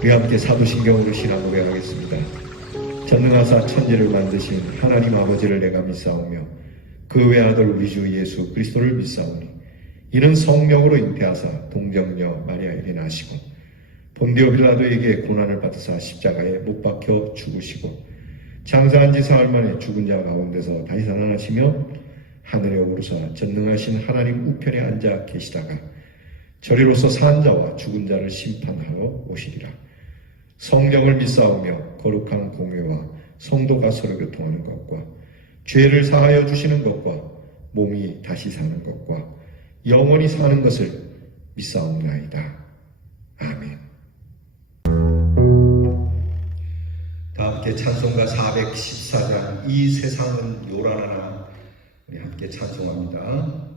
우리 함께 사도신경으로 신앙 고백하겠습니다. 전능하사 천지를 만드신 하나님 아버지를 내가 믿사오며 그 외아들 우리 주 예수 그리스도를 믿사오니 이는 성령으로 잉태하사 동정녀 마리아에게 나시고 본디오 빌라도에게 고난을 받으사 십자가에 못 박혀 죽으시고 장사한 지 사흘 만에 죽은 자 가운데서 다시 살아나시며 하늘에 오르사 전능하신 하나님 우편에 앉아 계시다가 저리로서 산 자와 죽은 자를 심판하러 오시리라. 성령을 믿사오며 거룩한 공회와 성도가 서로 교통하는 것과 죄를 사하여 주시는 것과 몸이 다시 사는 것과 영원히 사는 것을 믿사옵나이다. 아멘. 다 함께 찬송가 414장 이 세상은 요란하나 우리 함께 찬송합니다.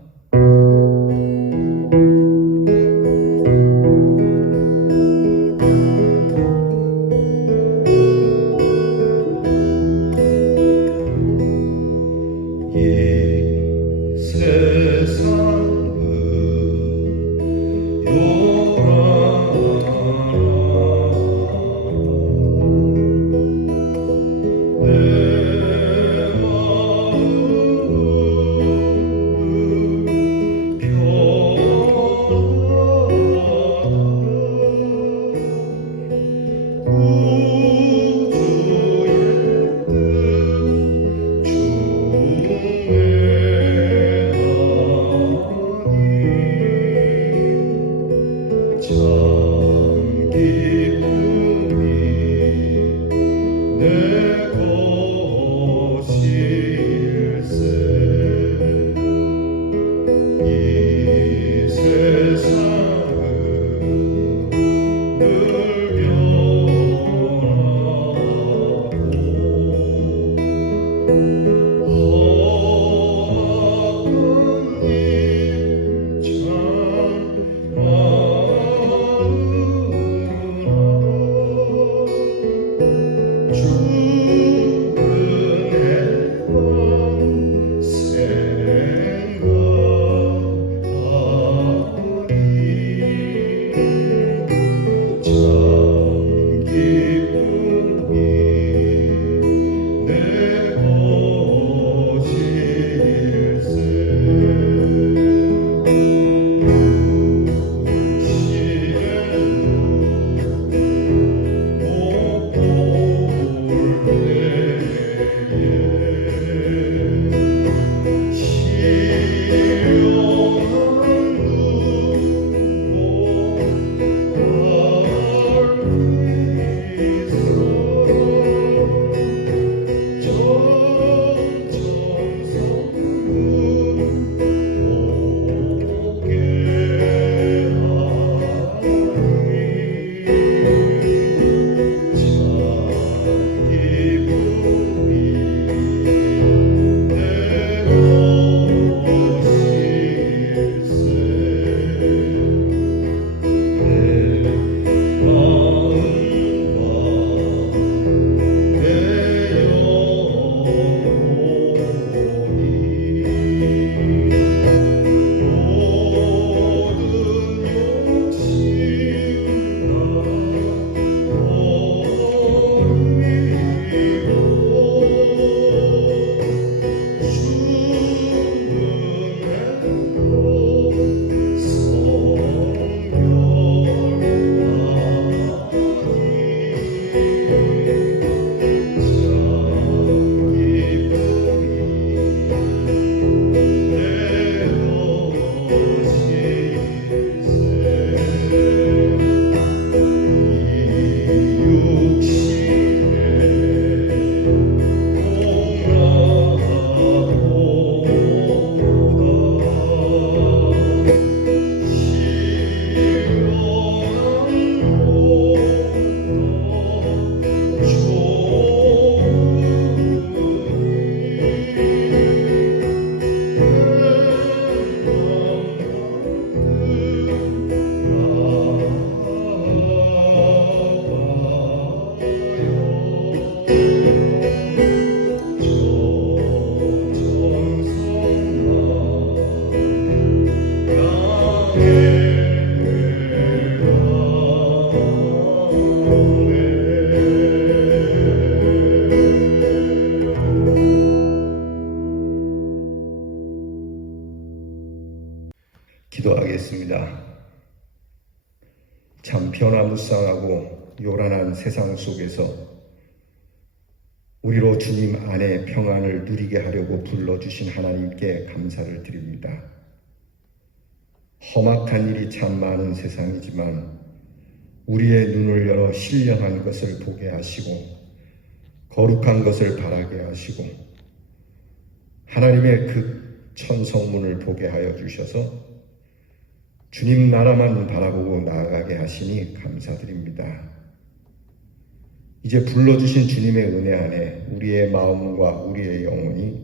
불안불쌍하고 요란한 세상 속에서 우리로 주님 안에 평안을 누리게 하려고 불러주신 하나님께 감사를 드립니다. 험악한 일이 참 많은 세상이지만 우리의 눈을 열어 신령한 것을 보게 하시고 거룩한 것을 바라게 하시고 하나님의 그 천성문을 보게 하여 주셔서 주님 나라만 바라보고 나아가게 하시니 감사드립니다. 이제 불러주신 주님의 은혜 안에 우리의 마음과 우리의 영혼이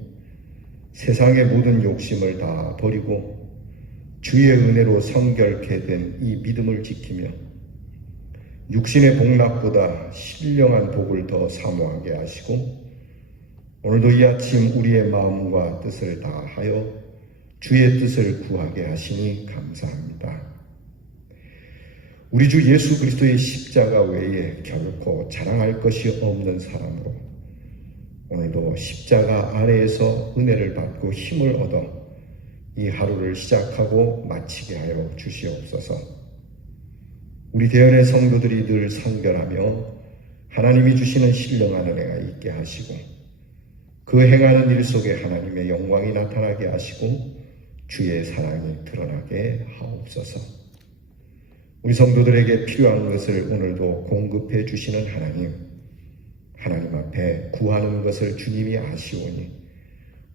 세상의 모든 욕심을 다 버리고 주의 은혜로 성결케 된 이 믿음을 지키며 육신의 복락보다 신령한 복을 더 사모하게 하시고 오늘도 이 아침 우리의 마음과 뜻을 다하여 주의 뜻을 구하게 하시니 감사합니다. 우리 주 예수 그리스도의 십자가 외에 결코 자랑할 것이 없는 사람으로 오늘도 십자가 아래에서 은혜를 받고 힘을 얻어 이 하루를 시작하고 마치게 하여 주시옵소서. 우리 대연의 성도들이 늘 성결하며 하나님이 주시는 신령한 은혜가 있게 하시고 그 행하는 일 속에 하나님의 영광이 나타나게 하시고 주의 사랑이 드러나게 하옵소서. 우리 성도들에게 필요한 것을 오늘도 공급해 주시는 하나님 앞에 구하는 것을 주님이 아시오니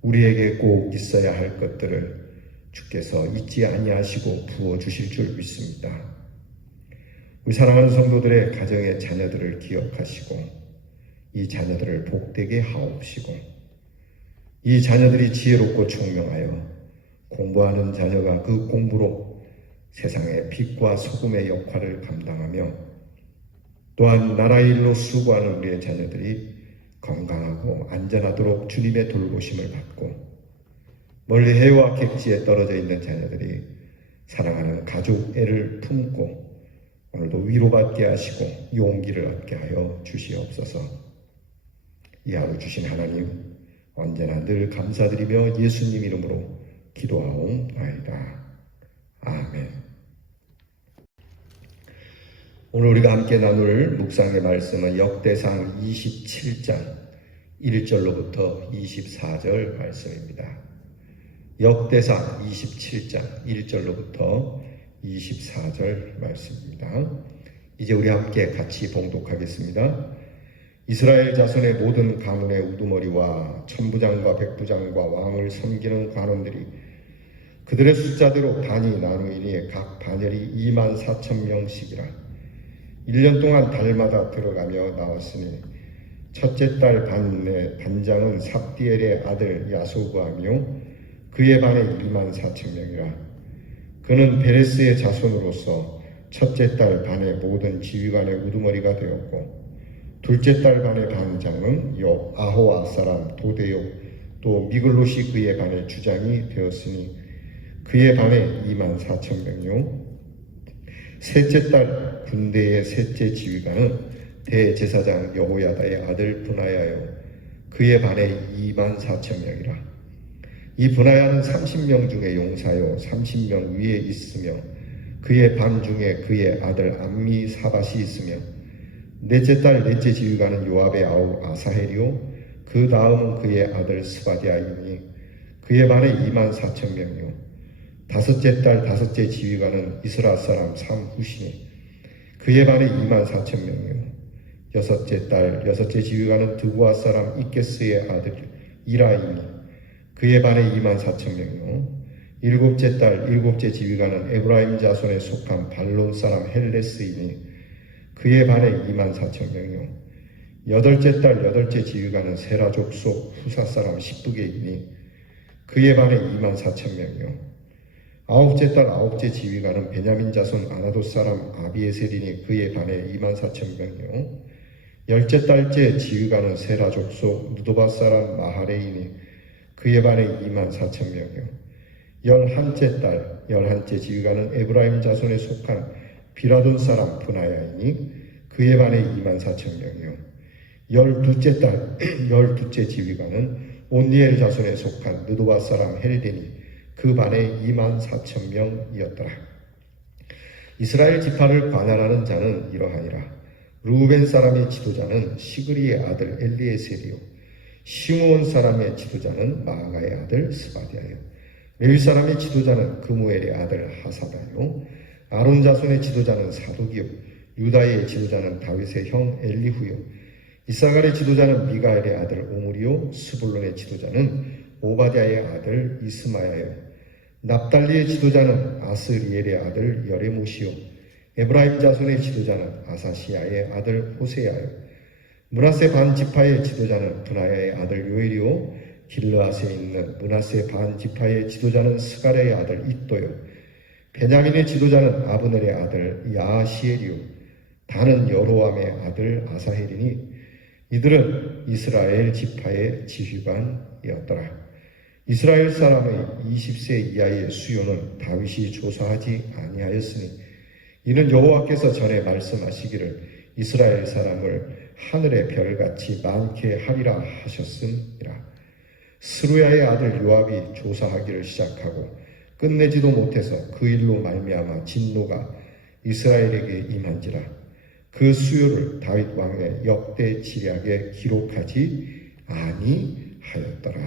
우리에게 꼭 있어야 할 것들을 주께서 잊지 아니하시고 부어주실 줄 믿습니다. 우리 사랑하는 성도들의 가정의 자녀들을 기억하시고 이 자녀들을 복되게 하옵시고 이 자녀들이 지혜롭고 총명하여 공부하는 자녀가 그 공부로 세상의 빛과 소금의 역할을 감당하며 또한 나라의 일로 수고하는 우리의 자녀들이 건강하고 안전하도록 주님의 돌보심을 받고 멀리 해와 객지에 떨어져 있는 자녀들이 사랑하는 가족 애를 품고 오늘도 위로받게 하시고 용기를 얻게 하여 주시옵소서. 이 하루 주신 하나님 언제나 늘 감사드리며 예수님 이름으로 기도하옵나이다. 아멘. 오늘 우리가 함께 나눌 묵상의 말씀은 역대상 27장 1절로부터 24절 말씀입니다. 역대상 27장 1절로부터 24절 말씀입니다. 이제 우리 함께 같이 봉독하겠습니다. 이스라엘 자손의 모든 가문의 우두머리와 천부장과 백부장과 왕을 섬기는 관원들이 그들의 숫자대로 반이 나누이니 각 반열이 24,000명씩이라 1년 동안 달마다 들어가며 나왔으니 첫째 달 반의 반장은 삽디엘의 아들 야소부하며 그의 반에 24,000명이라 그는 베레스의 자손으로서 첫째 달 반의 모든 지휘관의 우두머리가 되었고 둘째 달 반의 반장은 아호와 사람 도데요 또 미글롯이 그의 반의 주장이 되었으니 그의 반에 24,000명이요 셋째 달 군대의 셋째 지휘관은 대제사장 여호야다의 아들 브나야요 그의 반에 24,000명이라 이 브나야는 30명 중에 용사요 30명 위에 있으며 그의 반 중에 그의 아들 암미 사밧이 있으며 넷째 달 넷째 지휘관은 요압의 아우 아사헬이요 그 다음은 그의 아들 스바디아이니 그의 반에 24,000명이요 다섯째 달 다섯째 지휘관은 이스라 사람 삼후시니 그의 반에 24,000명이요 여섯째 달 여섯째 지휘관은 드부아 사람 이게스의 아들 이라이니 그의 반에 24,000명이요 일곱째 달 일곱째 지휘관은 에브라임 자손에 속한 발론 사람 헬레스이니 그의 반에 24,000명이요 여덟째 달 여덟째 지휘관은 세라 족속 후사 사람 십부게이니 그의 반에 24,000명이요 아홉째 달 아홉째 지휘관은 베냐민 자손 아나돗 사람 아비에셀이니 그의 반에 24,000명이요 열째 달째 지휘관은 세라 족속 누도바 사람 마하레이니 그의 반에 24,000명이요 열한째 달 열한째 지휘관은 에브라임 자손에 속한 비라돈 사람 브나야이니 그의 반에 24,000명이요 열두째 달 열두째 지휘관은 온니엘 자손에 속한 느도바 사람 헬데니 그 반에 24,000명이었더라. 이스라엘 지파를 관할하는 자는 이러하니라. 루벤 사람의 지도자는 시그리의 아들 엘리에셀이요 시므온 사람의 지도자는 마아가의 아들 스바디아요 레위 사람의 지도자는 그무엘의 아들 하사다요 아론 자손의 지도자는 사독이요 유다의 지도자는 다윗의 형 엘리후요 이사갈의 지도자는 미가엘의 아들 오므리요 스불론의 지도자는 오바댜의 아들 이스마야요 납달리의 지도자는 아스리엘의 아들 여레모시요 에브라임 자손의 지도자는 아사시아의 아들 호세야요 므낫세 반 지파의 지도자는 브나야의 아들 요엘이요 길르앗에 있는 므낫세 반 지파의 지도자는 스가랴의 아들 iddo요 베냐민의 지도자는 아브넬의 아들 야시엘이요 단은 여로암의 아들 아사헬이니 이들은 이스라엘 지파의 지휘관이었더라. 이스라엘 사람의 20세 이하의 수요는 다윗이 조사하지 아니하였으니 이는 여호와께서 전에 말씀하시기를 이스라엘 사람을 하늘의 별같이 많게 하리라 하셨음이라. 스루야의 아들 요압이 조사하기를 시작하고 끝내지도 못해서 그 일로 말미암아 진노가 이스라엘에게 임한지라. 그 수요를 다윗 왕의 역대 지략에 기록하지 아니하였더라.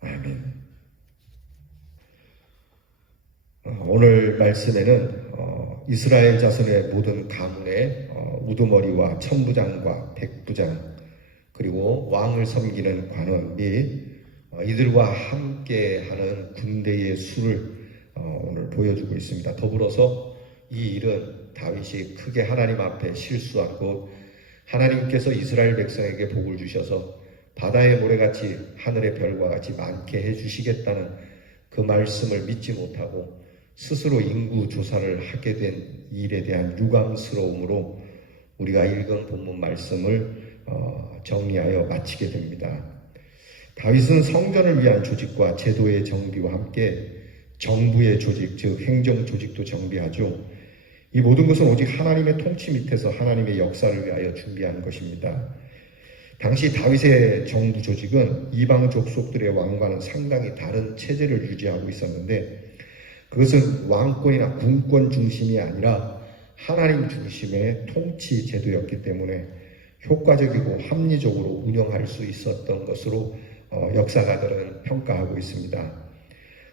아멘. 오늘 말씀에는 이스라엘 자손의 모든 가문의 우두머리와 천부장과 백부장 그리고 왕을 섬기는 관원 및 이들과 함께하는 군대의 수를 오늘 보여주고 있습니다. 더불어서 이 일은 다윗이 크게 하나님 앞에 실수하고 하나님께서 이스라엘 백성에게 복을 주셔서 바다의 모래같이 하늘의 별과 같이 많게 해주시겠다는 그 말씀을 믿지 못하고 스스로 인구 조사를 하게 된 일에 대한 유감스러움으로 우리가 읽은 본문 말씀을 정리하여 마치게 됩니다. 다윗은 성전을 위한 조직과 제도의 정비와 함께 정부의 조직, 즉 행정 조직도 정비하죠. 이 모든 것은 오직 하나님의 통치 밑에서 하나님의 역사를 위하여 준비한 것입니다. 당시 다윗의 정부 조직은 이방 족속들의 왕과는 상당히 다른 체제를 유지하고 있었는데 그것은 왕권이나 군권 중심이 아니라 하나님 중심의 통치 제도였기 때문에 효과적이고 합리적으로 운영할 수 있었던 것으로 역사가들은 평가하고 있습니다.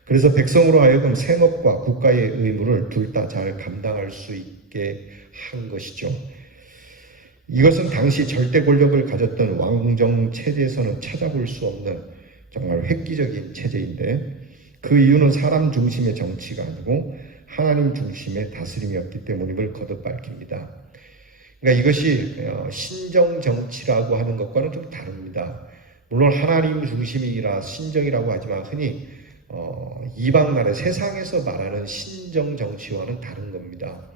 그래서 백성으로 하여금 생업과 국가의 의무를 둘 다 잘 감당할 수 있게 한 것이죠. 이것은 당시 절대 권력을 가졌던 왕정 체제에서는 찾아볼 수 없는 정말 획기적인 체제인데 그 이유는 사람 중심의 정치가 아니고 하나님 중심의 다스림이었기 때문임을 거듭 밝힙니다. 그러니까 이것이 신정 정치라고 하는 것과는 좀 다릅니다. 물론 하나님 중심이라 신정이라고 하지만 흔히 이방 나라 세상에서 말하는 신정 정치와는 다른 겁니다.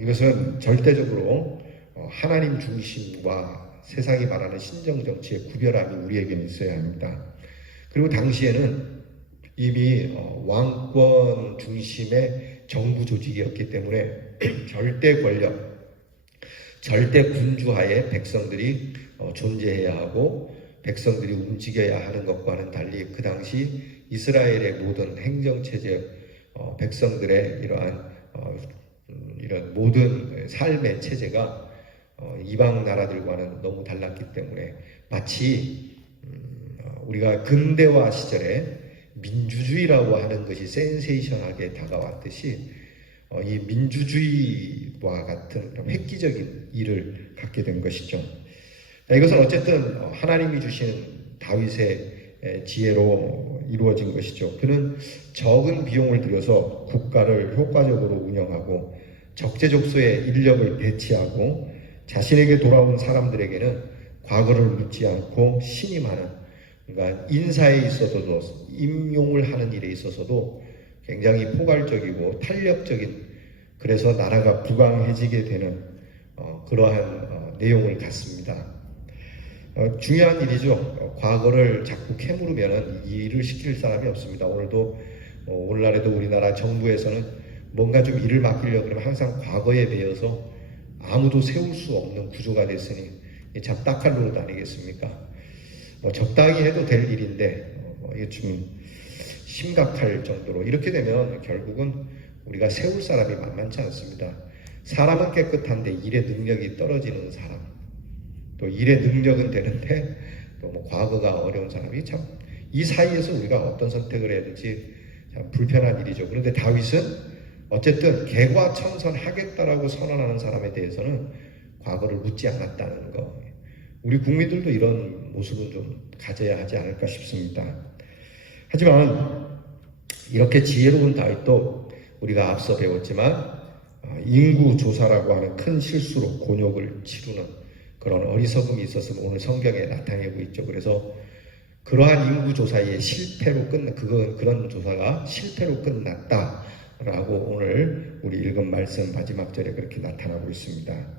이것은 절대적으로 하나님 중심과 세상이 말하는 신정 정치의 구별함이 우리에게는 있어야 합니다. 그리고 당시에는 이미 왕권 중심의 정부 조직이었기 때문에 절대 권력, 절대 군주하에 백성들이 존재해야 하고 백성들이 움직여야 하는 것과는 달리 그 당시 이스라엘의 모든 행정체제, 백성들의 이런 모든 삶의 체제가 이방 나라들과는 너무 달랐기 때문에 마치 우리가 근대화 시절에 민주주의라고 하는 것이 센세이션하게 다가왔듯이 이 민주주의와 같은 획기적인 일을 갖게 된 것이죠. 이것은 어쨌든 하나님이 주신 다윗의 지혜로 이루어진 것이죠. 그는 적은 비용을 들여서 국가를 효과적으로 운영하고 적재적소에 인력을 배치하고 자신에게 돌아온 사람들에게는 과거를 묻지 않고 신임하는, 그러니까 인사에 있어서도 임용을 하는 일에 있어서도 굉장히 포괄적이고 탄력적인, 그래서 나라가 부강해지게 되는 그러한 내용을 갖습니다. 중요한 일이죠. 과거를 자꾸 캐물으면 이 일을 시킬 사람이 없습니다. 오늘날에도 우리나라 정부에서는 뭔가 좀 일을 맡기려고 그러면 항상 과거에 대해서 아무도 세울 수 없는 구조가 됐으니 참 딱할 노릇 아니겠습니까? 적당히 해도 될 일인데 이게 좀 심각할 정도로 이렇게 되면 결국은 우리가 세울 사람이 만만치 않습니다. 사람은 깨끗한데 일의 능력이 떨어지는 사람, 또 일의 능력은 되는데 또 뭐 과거가 어려운 사람이 참 이 사이에서 우리가 어떤 선택을 해야 될지 참 불편한 일이죠. 그런데 다윗은 어쨌든 개과천선하겠다라고 선언하는 사람에 대해서는 과거를 묻지 않았다는 거. 우리 국민들도 이런 모습은 좀 가져야 하지 않을까 싶습니다. 하지만 이렇게 지혜로운 다윗도 우리가 앞서 배웠지만 인구조사라고 하는 큰 실수로 곤욕을 치르는 그런 어리석음이 있었으면 오늘 성경에 나타내고 있죠. 그래서 그러한 인구조사의 실패로 그런 조사가 실패로 끝났다라고 오늘 우리 읽은 말씀 마지막 절에 그렇게 나타나고 있습니다.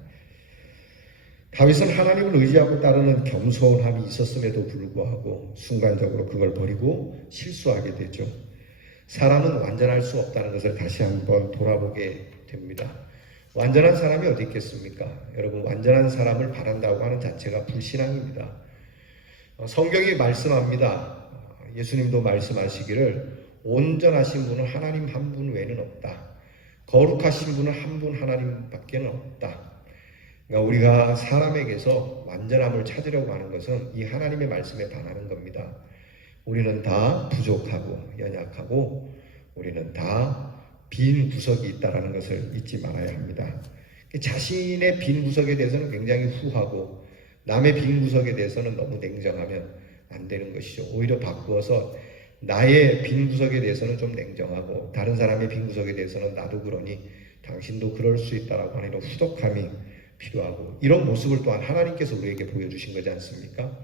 다윗은 하나님을 의지하고 따르는 겸손함이 있었음에도 불구하고 순간적으로 그걸 버리고 실수하게 되죠. 사람은 완전할 수 없다는 것을 다시 한번 돌아보게 됩니다. 완전한 사람이 어디 있겠습니까? 여러분, 완전한 사람을 바란다고 하는 자체가 불신앙입니다. 성경이 말씀합니다. 예수님도 말씀하시기를 온전하신 분은 하나님 한 분 외에는 없다. 거룩하신 분은 한 분 하나님밖에 없다. 그러니까 우리가 사람에게서 완전함을 찾으려고 하는 것은 이 하나님의 말씀에 반하는 겁니다. 우리는 다 부족하고 연약하고 우리는 다 빈 구석이 있다는 것을 잊지 말아야 합니다. 자신의 빈 구석에 대해서는 굉장히 후하고 남의 빈 구석에 대해서는 너무 냉정하면 안 되는 것이죠. 오히려 바꾸어서 나의 빈 구석에 대해서는 좀 냉정하고 다른 사람의 빈 구석에 대해서는 나도 그러니 당신도 그럴 수 있다라고 하는 이런 후덕함이 필요하고, 이런 모습을 또한 하나님께서 우리에게 보여주신 거지 않습니까?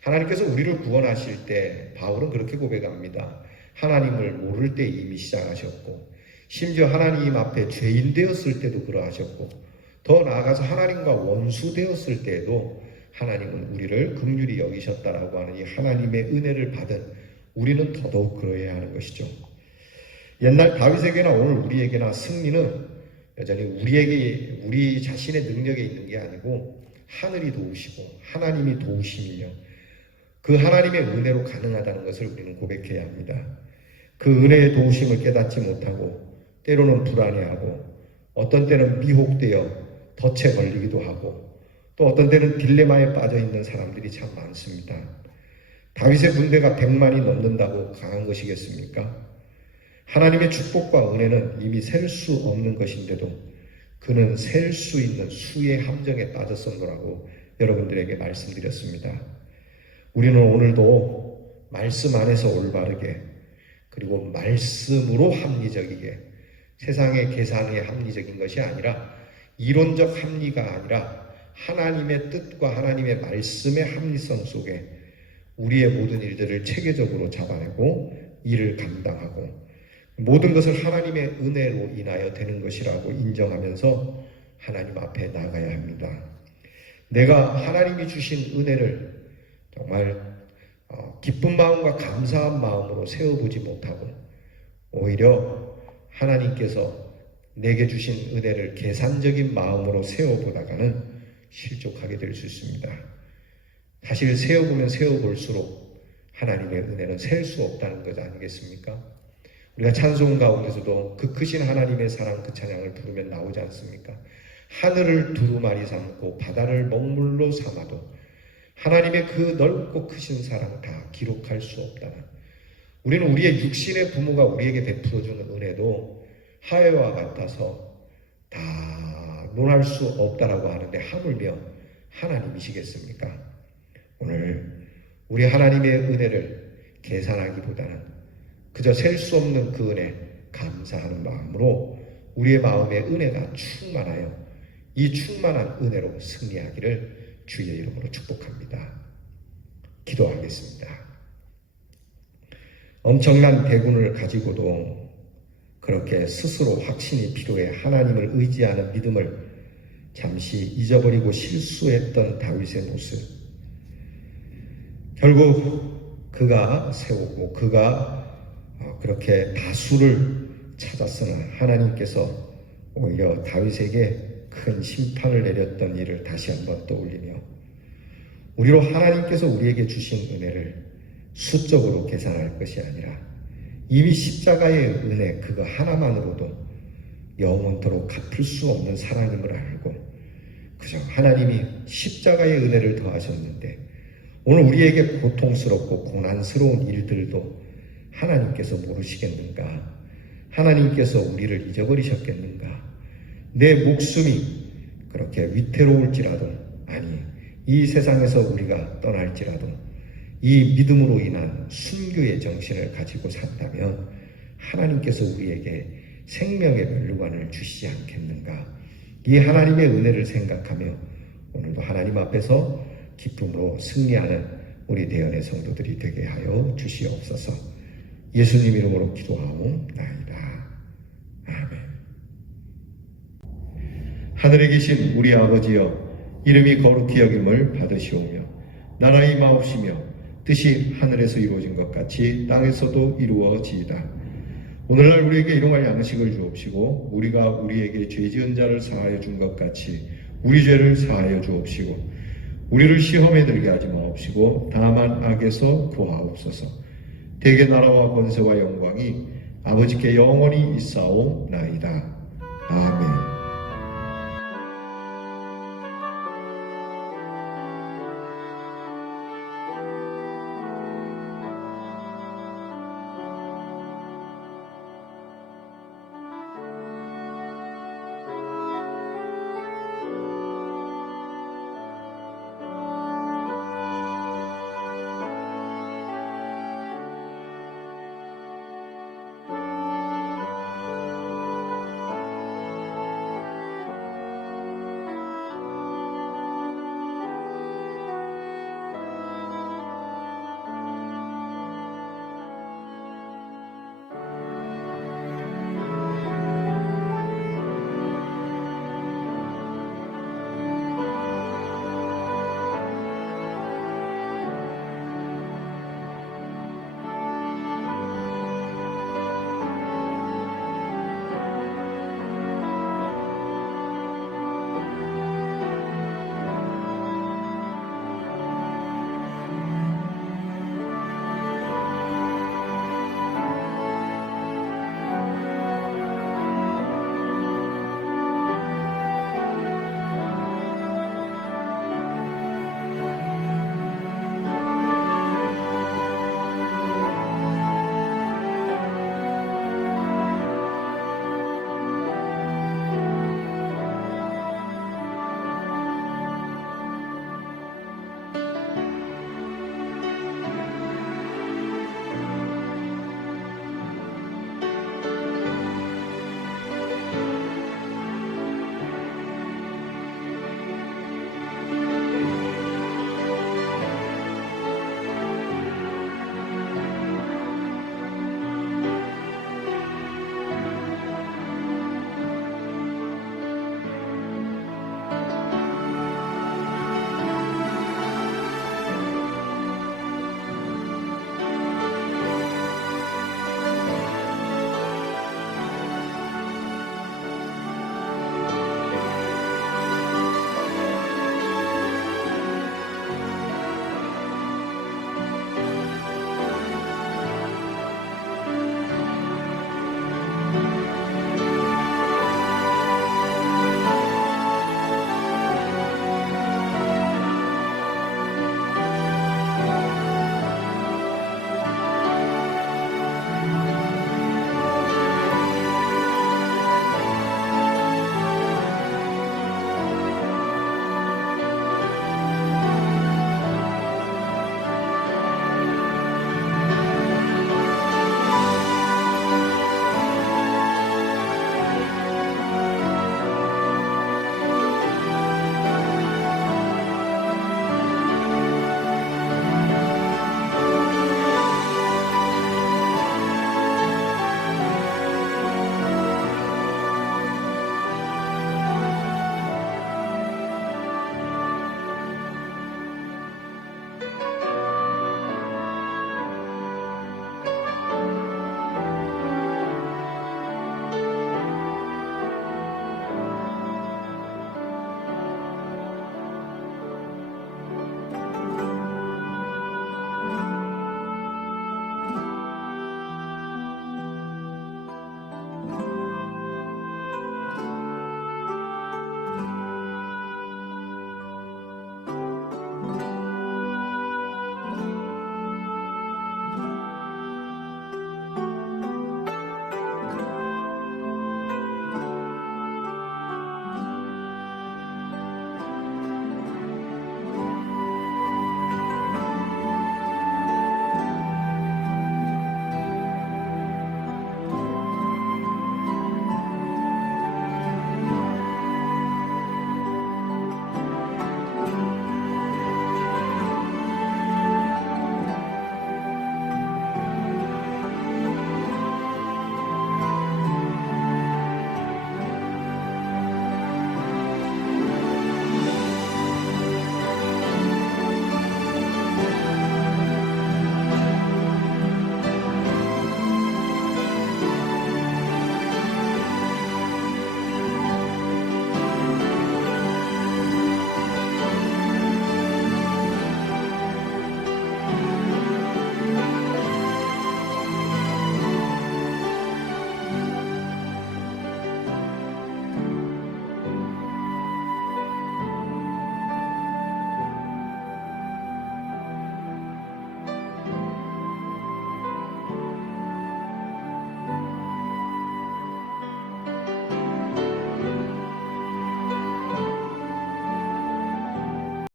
하나님께서 우리를 구원하실 때 바울은 그렇게 고백합니다. 하나님을 모를 때 이미 시작하셨고 심지어 하나님 앞에 죄인 되었을 때도 그러하셨고 더 나아가서 하나님과 원수 되었을 때에도 하나님은 우리를 긍휼히 여기셨다라고 하는 이 하나님의 은혜를 받은 우리는 더더욱 그러해야 하는 것이죠. 옛날 다윗에게나 오늘 우리에게나 승리는 여전히 우리 자신의 능력에 있는 게 아니고 하늘이 도우시고 하나님이 도우심이며 그 하나님의 은혜로 가능하다는 것을 우리는 고백해야 합니다. 그 은혜의 도우심을 깨닫지 못하고 때로는 불안해하고 어떤 때는 미혹되어 덫에 걸리기도 하고 또 어떤 때는 딜레마에 빠져 있는 사람들이 참 많습니다. 다윗의 군대가 100만이 넘는다고 강한 것이겠습니까? 하나님의 축복과 은혜는 이미 셀 수 없는 것인데도 그는 셀 수 있는 수의 함정에 빠졌었노라고 여러분들에게 말씀드렸습니다. 우리는 오늘도 말씀 안에서 올바르게 그리고 말씀으로 합리적이게, 세상의 계산이 합리적인 것이 아니라 이론적 합리가 아니라 하나님의 뜻과 하나님의 말씀의 합리성 속에 우리의 모든 일들을 체계적으로 잡아내고 일을 감당하고 모든 것을 하나님의 은혜로 인하여 되는 것이라고 인정하면서 하나님 앞에 나가야 합니다. 내가 하나님이 주신 은혜를 정말 기쁜 마음과 감사한 마음으로 세워보지 못하고 오히려 하나님께서 내게 주신 은혜를 계산적인 마음으로 세워보다가는 실족하게 될 수 있습니다. 사실 세워보면 세워볼수록 하나님의 은혜는 셀 수 없다는 것 아니겠습니까? 우리가 찬송 가운데서도 그 크신 하나님의 사랑 그 찬양을 부르면 나오지 않습니까? 하늘을 두루마리 삼고 바다를 먹물로 삼아도 하나님의 그 넓고 크신 사랑 다 기록할 수 없다는, 우리는 우리의 육신의 부모가 우리에게 베풀어주는 은혜도 하회와 같아서 다 논할 수 없다라고 하는데 하물며 하나님이시겠습니까? 오늘 우리 하나님의 은혜를 계산하기보다는 그저 셀 수 없는 그 은혜 감사하는 마음으로 우리의 마음에 은혜가 충만하여 이 충만한 은혜로 승리하기를 주의 이름으로 축복합니다. 기도하겠습니다. 엄청난 대군을 가지고도 그렇게 스스로 확신이 필요해 하나님을 의지하는 믿음을 잠시 잊어버리고 실수했던 다윗의 모습, 결국 그가 세우고 그가 그렇게 다수를 찾았으나 하나님께서 오히려 다윗에게 큰 심판을 내렸던 일을 다시 한번 떠올리며 우리로 하나님께서 우리에게 주신 은혜를 수적으로 계산할 것이 아니라 이미 십자가의 은혜 그거 하나만으로도 영원토록 갚을 수 없는 사랑임을 알고 그저 하나님이 십자가의 은혜를 더하셨는데 오늘 우리에게 고통스럽고 고난스러운 일들도 하나님께서 모르시겠는가? 하나님께서 우리를 잊어버리셨겠는가? 내 목숨이 그렇게 위태로울지라도 아니 이 세상에서 우리가 떠날지라도 이 믿음으로 인한 순교의 정신을 가지고 산다면 하나님께서 우리에게 생명의 멸류관을 주시지 않겠는가? 이 하나님의 은혜를 생각하며 오늘도 하나님 앞에서 기쁨으로 승리하는 우리 대연의 성도들이 되게 하여 주시옵소서. 예수님 이름으로 기도하옵나이다. 아멘. 하늘에 계신 우리 아버지여, 이름이 거룩히 여김을 받으시오며 나라가 임하옵시며 뜻이 하늘에서 이루어진 것 같이 땅에서도 이루어지이다. 오늘날 우리에게 일용할 양식을 주옵시고 우리가 우리에게 죄 지은 자를 사하여 준 것 같이 우리 죄를 사하여 주옵시고 우리를 시험에 들게 하지 마옵시고 다만 악에서 구하옵소서. 대개 나라와 권세와 영광이 아버지께 영원히 있사옵나이다. 아멘.